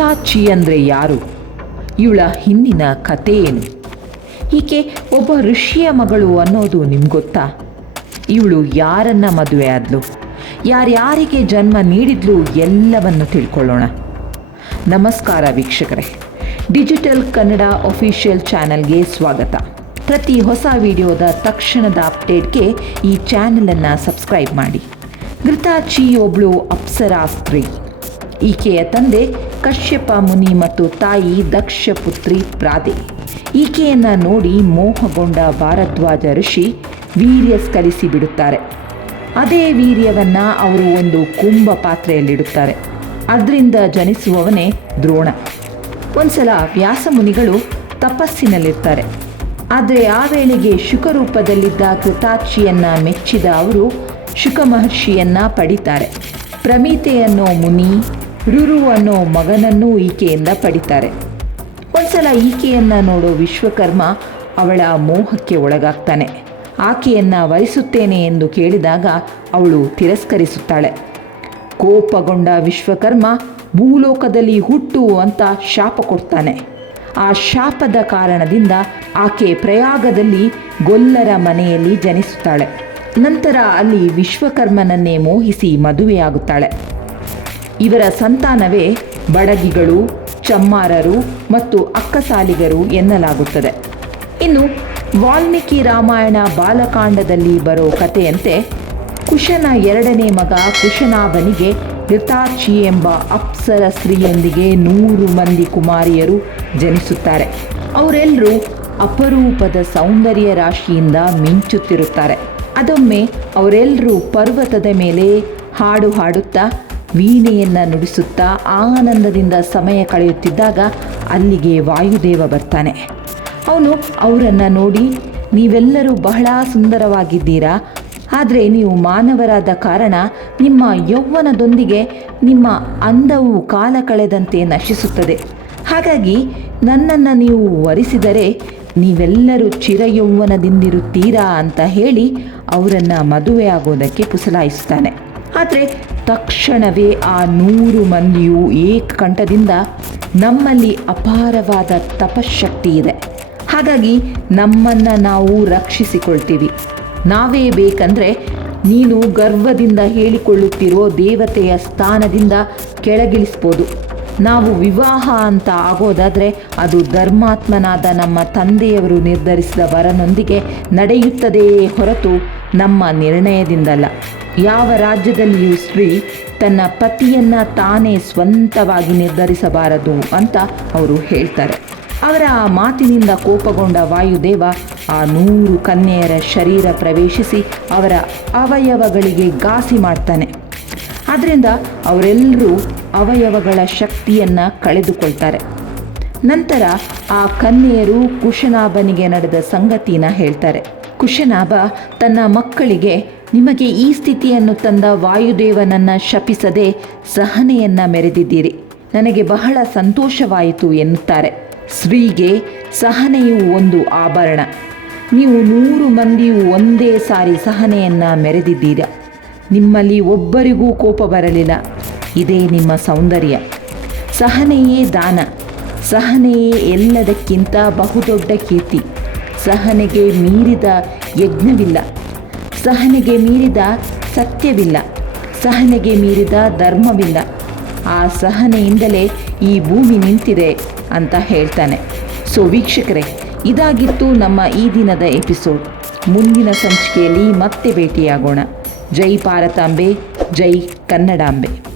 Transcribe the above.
ಚಿ ಅಂದರೆ ಯಾರು? ಇವಳ ಹಿಂದಿನ ಕಥೆ ಏನು? ಈಕೆ ಒಬ್ಬ ಋಷಿಯ ಮಗಳು ಅನ್ನೋದು ನಿಮ್ಗೊತ್ತಾ ಇವಳು ಯಾರನ್ನ ಮದುವೆ ಆದ್ಲು? ಯಾರ್ಯಾರಿಗೆ ಜನ್ಮ ನೀಡಿದ್ಲು ಎಲ್ಲವನ್ನು ತಿಳ್ಕೊಳ್ಳೋಣ. ನಮಸ್ಕಾರ ವೀಕ್ಷಕರೇ. ಡಿಜಿಟಲ್ ಕನ್ನಡ ಅಫಿಷಿಯಲ್ ಚಾನಲ್ಗೆ ಸ್ವಾಗತ. ಪ್ರತಿ ಹೊಸ ವಿಡಿಯೋದ ತಕ್ಷಣದ ಅಪ್ಡೇಟ್ಗೆ ಈ ಚಾನಲನ್ನು ಸಬ್ಸ್ಕ್ರೈಬ್ ಮಾಡಿ. ಘೃತಾಚಿ ಒಬ್ಳು ಅಪ್ಸರಾ ಸ್ತ್ರೀ. ಈಕೆಯ ತಂದೆ ಕಶ್ಯಪ ಮುನಿ ಮತ್ತು ತಾಯಿ ದಕ್ಷ ಪುತ್ರಿ ಪ್ರಾದೆ. ಈಕೆಯನ್ನು ನೋಡಿ ಮೋಹಗೊಂಡ ಭಾರದ್ವಾಜ ಋಷಿ ವೀರ್ಯ ಸ್ಕಲಿಸಿ ಬಿಡುತ್ತಾರೆ ಅದೇ ವೀರ್ಯವನ್ನು ಅವರು ಒಂದು ಕುಂಭ ಪಾತ್ರೆಯಲ್ಲಿಡುತ್ತಾರೆ. ಅದರಿಂದ ಜನಿಸುವವನೇ ದ್ರೋಣ. ಒಂದ್ಸಲ ವ್ಯಾಸ ಮುನಿಗಳು ತಪಸ್ಸಿನಲ್ಲಿರ್ತಾರೆ. ಆದರೆ ಆ ವೇಳೆಗೆ ಶುಕರೂಪದಲ್ಲಿದ್ದ ಕೃತಾಕ್ಷಿಯನ್ನು ಮೆಚ್ಚಿದ ಅವರು ಶುಕ ಮಹರ್ಷಿಯನ್ನ ಪಡಿತಾರೆ. ಪ್ರಮಿತೆಯನ್ನೋ ಮುನಿ ರುರು ಅನ್ನೋ ಮಗನನ್ನೂ ಈಕೆಯಿಂದ ಪಡಿತಾರೆ. ಒಂದ್ಸಲ ಈಕೆಯನ್ನ ನೋಡೋ ವಿಶ್ವಕರ್ಮ ಅವಳ ಮೋಹಕ್ಕೆ ಒಳಗಾಗ್ತಾನೆ. ಆಕೆಯನ್ನ ವರಿಸುತ್ತೇನೆ ಎಂದು ಕೇಳಿದಾಗ ಅವಳು ತಿರಸ್ಕರಿಸುತ್ತಾಳೆ. ಕೋಪಗೊಂಡ ವಿಶ್ವಕರ್ಮ ಭೂಲೋಕದಲ್ಲಿ ಹುಟ್ಟು ಅಂತ ಶಾಪ ಕೊಡ್ತಾನೆ. ಆ ಶಾಪದ ಕಾರಣದಿಂದ ಆಕೆ ಪ್ರಯಾಗದಲ್ಲಿ ಗೊಲ್ಲರ ಮನೆಯಲ್ಲಿ ಜನಿಸುತ್ತಾಳೆ. ನಂತರ ಅಲ್ಲಿ ವಿಶ್ವಕರ್ಮನನ್ನೇ ಮೋಹಿಸಿ ಮದುವೆಯಾಗುತ್ತಾಳೆ. ಇವರ ಸಂತಾನವೇ ಬಡಗಿಗಳು, ಚಮ್ಮಾರರು ಮತ್ತು ಅಕ್ಕಸಾಲಿಗರು ಎನ್ನಲಾಗುತ್ತದೆ. ಇನ್ನು ವಾಲ್ಮೀಕಿ ರಾಮಾಯಣ ಬಾಲಕಾಂಡದಲ್ಲಿ ಬರೋ ಕಥೆಯಂತೆ ಕುಶನ ಎರಡನೇ ಮಗ ಕುಶನಾಭನಿಗೆ ಋತಾಚಿ ಎಂಬ ಅಪ್ಸರ ಸ್ತ್ರೀಯೊಂದಿಗೆ ನೂರು ಮಂದಿ ಕುಮಾರಿಯರು ಜನಿಸುತ್ತಾರೆ. ಅವರೆಲ್ಲರೂ ಅಪರೂಪದ ಸೌಂದರ್ಯ ರಾಶಿಯಿಂದ ಮಿಂಚುತ್ತಿರುತ್ತಾರೆ. ಅದೊಮ್ಮೆ ಅವರೆಲ್ಲರೂ ಪರ್ವತದ ಮೇಲೆ ಹಾಡು ಹಾಡುತ್ತಾ ವೀಣೆಯನ್ನು ನುಡಿಸುತ್ತಾ ಆನಂದದಿಂದ ಸಮಯ ಕಳೆಯುತ್ತಿದ್ದಾಗ ಅಲ್ಲಿಗೆ ವಾಯುದೇವ ಬರ್ತಾನೆ. ಅವನು ಅವರನ್ನು ನೋಡಿ, ನೀವೆಲ್ಲರೂ ಬಹಳ ಸುಂದರವಾಗಿದ್ದೀರಾ? ಆದರೆ ನೀವು ಮಾನವರಾದ ಕಾರಣ ನಿಮ್ಮ ಯೌವನದೊಂದಿಗೆ ನಿಮ್ಮ ಅಂದವು ಕಾಲ ಕಳೆದಂತೆ ನಶಿಸುತ್ತದೆ. ಹಾಗಾಗಿ ನನ್ನನ್ನು ನೀವು ವರಿಸಿದರೆ ನೀವೆಲ್ಲರೂ ಚಿರಯೌವನದಿಂದಿರುತ್ತೀರಾ? ಅಂತ ಹೇಳಿ ಅವರನ್ನು ಮದುವೆಯಾಗೋದಕ್ಕೆ ಪುಸಲಾಯಿಸ್ತಾನೆ ಆದರೆ ತಕ್ಷಣವೇ ಆ ನೂರು ಮಂದಿಯು ಏಕಕಂಠದಿಂದ ನಮ್ಮಲ್ಲಿ ಅಪಾರವಾದ ತಪಶಕ್ತಿ ಇದೆ. ಹಾಗಾಗಿ ನಮ್ಮನ್ನು ನಾವು ರಕ್ಷಿಸಿಕೊಳ್ತೀವಿ. ನಾವೇ ಬೇಕಂದರೆ ನೀನು ಗರ್ವದಿಂದ ಹೇಳಿಕೊಳ್ಳುತ್ತಿರೋ ದೇವತೆಯ ಸ್ಥಾನದಿಂದ ಕೆಳಗಿಳಿಸ್ಬೋದು. ನಾವು ವಿವಾಹ ಅಂತ ಆಗೋದಾದರೆ ಅದು ಧರ್ಮಾತ್ಮನಾದ ನಮ್ಮ ತಂದೆಯವರು ನಿರ್ಧರಿಸಿದ ವರನೊಂದಿಗೆ ನಡೆಯುತ್ತದೆಯೇ ಹೊರತು ನಮ್ಮ ನಿರ್ಣಯದಿಂದಲ್ಲ. ಯಾವ ರಾಜ್ಯದಲ್ಲಿಯೂ ಸ್ತ್ರೀ ತನ್ನ ಪತಿಯನ್ನ ತಾನೇ ಸ್ವಂತವಾಗಿ ನಿರ್ಧರಿಸಬಾರದು ಅಂತ ಅವರು ಹೇಳ್ತಾರೆ. ಅವರ ಆ ಮಾತಿನಿಂದ ಕೋಪಗೊಂಡ ವಾಯುದೇವ ಆ ನೂರು ಕನ್ಯೆಯರ ಶರೀರ ಪ್ರವೇಶಿಸಿ ಅವರ ಅವಯವಗಳಿಗೆ ಘಾಸಿ ಮಾಡ್ತಾನೆ. ಆದ್ದರಿಂದ ಅವರೆಲ್ಲರೂ ಅವಯವಗಳ ಶಕ್ತಿಯನ್ನು ಕಳೆದುಕೊಳ್ತಾರೆ. ನಂತರ ಆ ಕನ್ಯೆಯರು ಕುಶನಾಭನಿಗೆ ನಡೆದ ಸಂಗತಿನ ಹೇಳ್ತಾರೆ. ಕುಶನಾಭ ತನ್ನ ಮಕ್ಕಳಿಗೆ, ನಿಮಗೆ ಈ ಸ್ಥಿತಿಯನ್ನು ತಂದ ವಾಯುದೇವನನ್ನು ಶಪಿಸದೆ ಸಹನೆಯನ್ನ ಮೆರೆದಿದ್ದೀರಿ. ನನಗೆ ಬಹಳ ಸಂತೋಷವಾಯಿತು ಎನ್ನುತ್ತಾರೆ. ಸ್ತ್ರೀಗೆ ಸಹನೆಯು ಒಂದು ಆಭರಣ. ನೀವು ನೂರು ಮಂದಿಯು ಒಂದೇ ಸಾರಿ ಸಹನೆಯನ್ನ ಮೆರೆದಿದ್ದೀರ. ನಿಮ್ಮಲ್ಲಿ ಒಬ್ಬರಿಗೂ ಕೋಪ ಬರಲಿಲ್ಲ. ಇದೇ ನಿಮ್ಮ ಸೌಂದರ್ಯ. ಸಹನೆಯೇ ದಾನ. ಸಹನೆಯೇ ಎಲ್ಲದಕ್ಕಿಂತ ಬಹುದೊಡ್ಡ ಕೀರ್ತಿ. ಸಹನೆಗೆ ಮೀರಿದ ಯಜ್ಞವಿಲ್ಲ. ಸಹನೆಗೆ ಮೀರಿದ ಸತ್ಯವಿಲ್ಲ. ಸಹನೆಗೆ ಮೀರಿದ ಧರ್ಮವಿಲ್ಲ. ಆ ಸಹನೆಯಿಂದಲೇ ಈ ಭೂಮಿ ನಿಂತಿದೆ ಅಂತ ಹೇಳ್ತಾನೆ. ಸೊ ವೀಕ್ಷಕರೇ, ಇದಾಗಿತ್ತು ನಮ್ಮ ಈ ದಿನದ ಎಪಿಸೋಡ್. ಮುಂದಿನ ಸಂಚಿಕೆಯಲ್ಲಿ ಮತ್ತೆ ಭೇಟಿಯಾಗೋಣ. ಜೈ ಭಾರತಾಂಬೆ, ಜೈ ಕನ್ನಡಾಂಬೆ.